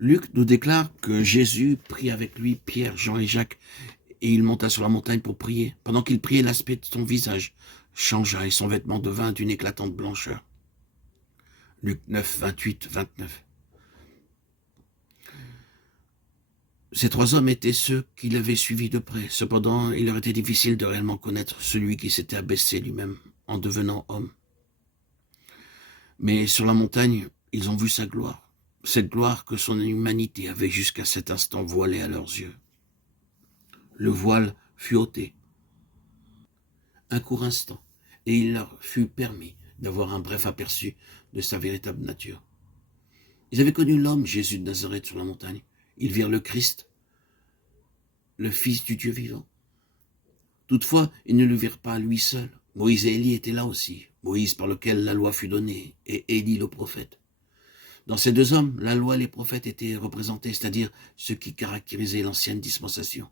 Luc nous déclare que Jésus prit avec lui Pierre, Jean et Jacques, et il monta sur la montagne pour prier. Pendant qu'il priait, l'aspect de son visage changea et son vêtement devint d'une éclatante blancheur. Luc 9, 28, 29. Ces trois hommes étaient ceux qui l'avaient suivi de près. Cependant, il leur était difficile de réellement connaître celui qui s'était abaissé lui-même en devenant homme. Mais sur la montagne, ils ont vu sa gloire, cette gloire que son humanité avait jusqu'à cet instant voilée à leurs yeux. Le voile fut ôté, un court instant, et il leur fut permis d'avoir un bref aperçu de sa véritable nature. Ils avaient connu l'homme Jésus de Nazareth sur la montagne. Ils virent le Christ, le Fils du Dieu vivant. Toutefois, ils ne le virent pas lui seul. Moïse et Élie étaient là aussi. Moïse par lequel la loi fut donnée, et Élie le prophète. Dans ces deux hommes, la loi et les prophètes étaient représentés, c'est-à-dire ce qui caractérisait l'ancienne dispensation.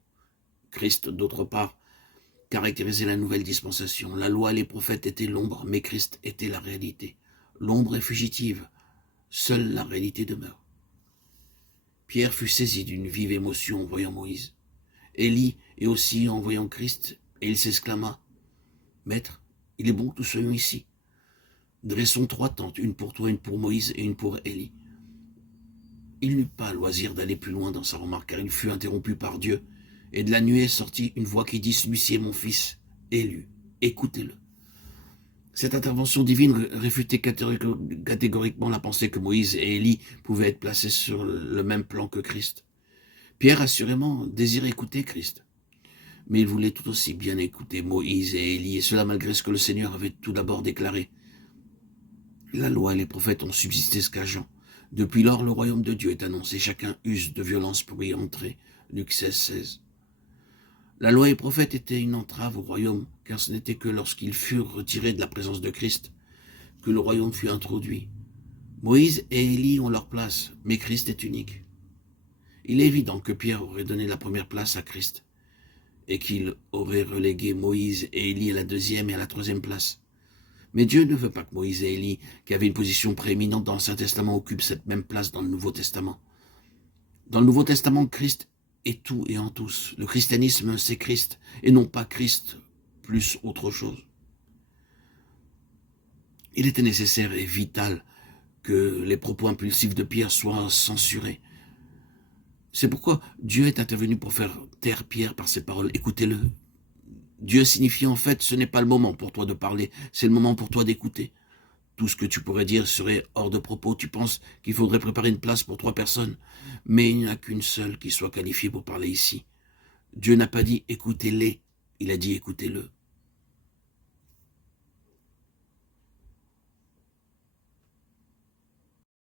Christ, d'autre part, caractérisait la nouvelle dispensation. La loi et les prophètes étaient l'ombre, mais Christ était la réalité. L'ombre est fugitive, seule la réalité demeure. Pierre fut saisi d'une vive émotion en voyant Moïse. Élie est aussi en voyant Christ, et il s'exclama, « Maître, il est bon que nous soyons ici. Dressons trois tentes, une pour toi, une pour Moïse et une pour Élie. » Il n'eut pas loisir d'aller plus loin dans sa remarque, car il fut interrompu par Dieu, et de la nuée sortit une voix qui dit, « Celui-ci est mon fils, élu, écoutez-le. » Cette intervention divine réfutait catégoriquement la pensée que Moïse et Élie pouvaient être placés sur le même plan que Christ. Pierre, assurément, désirait écouter Christ. Mais il voulait tout aussi bien écouter Moïse et Élie, et cela malgré ce que le Seigneur avait tout d'abord déclaré. La loi et les prophètes ont subsisté jusqu'à Jean. Depuis lors, le royaume de Dieu est annoncé. Chacun use de violence pour y entrer. Luc 16, 16. La loi et les prophètes étaient une entrave au royaume, car ce n'était que lorsqu'ils furent retirés de la présence de Christ que le royaume fut introduit. Moïse et Élie ont leur place, mais Christ est unique. Il est évident que Pierre aurait donné la première place à Christ, et qu'il aurait relégué Moïse et Élie à la deuxième et à la troisième place. Mais Dieu ne veut pas que Moïse et Élie, qui avaient une position prééminente dans l'Ancien Testament, occupent cette même place dans le Nouveau Testament. Dans le Nouveau Testament, Christ est tout et en tous. Le christianisme, c'est Christ, et non pas Christ plus autre chose. Il était nécessaire et vital que les propos impulsifs de Pierre soient censurés. C'est pourquoi Dieu est intervenu pour faire taire Pierre par ses paroles. Écoutez-le. Dieu signifie en fait, ce n'est pas le moment pour toi de parler, c'est le moment pour toi d'écouter. Tout ce que tu pourrais dire serait hors de propos. Tu penses qu'il faudrait préparer une place pour 3 personnes, mais il n'y en a qu'une seule qui soit qualifiée pour parler ici. Dieu n'a pas dit écoutez-les, il a dit écoutez-le.